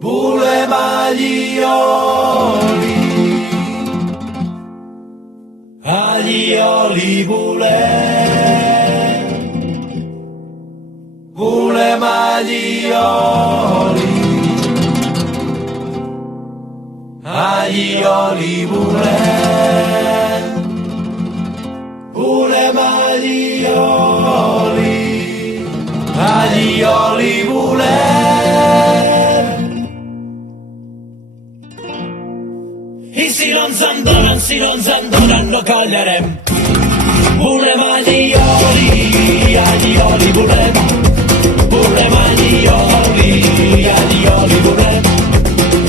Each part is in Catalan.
Volem agli oli volem agli oli volem agli oli volem. I si no ens en donen, no callarem. Volem agli oli volem. Volem agli oli volem.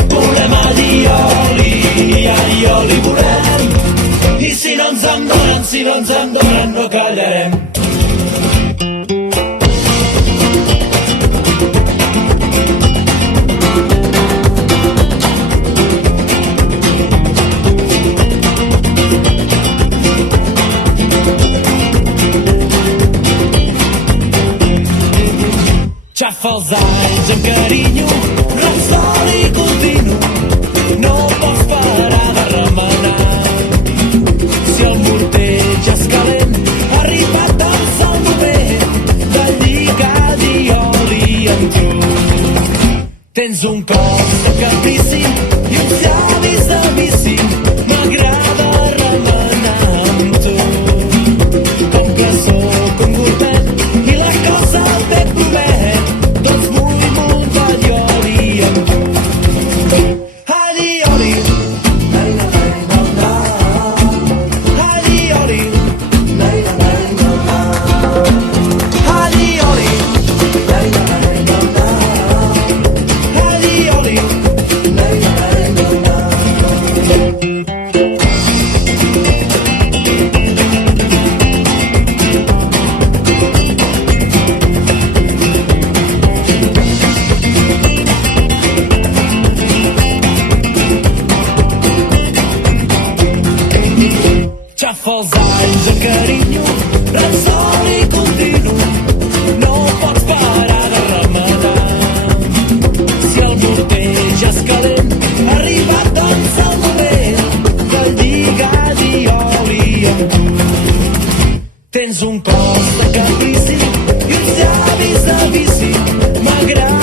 Volem agli oli volem. I si no ens en donen, no callarem. Xafa els anys amb carinyo, ressort i continu, no pots parar de remenar. Si el morter ja és calent, ha arribat doncs el moment de lligar oli amb tu. Tens un cos de caprici i uns llavis de vici, m'agrada remenar amb tu. Com que sóc un gourmet i la cosa el bé promet, doncs vull muntar oli amb tu. Agli oli, agli oli, agli oli, agli oli. Xafa els anys amb carinyo, ressort i continu, no pots parar de remenar. Si el morter ja és calent, ha arribat doncs el moment de lligar oli amb tu. Tens un cos de caprici i uns llavis de vici, m'agrada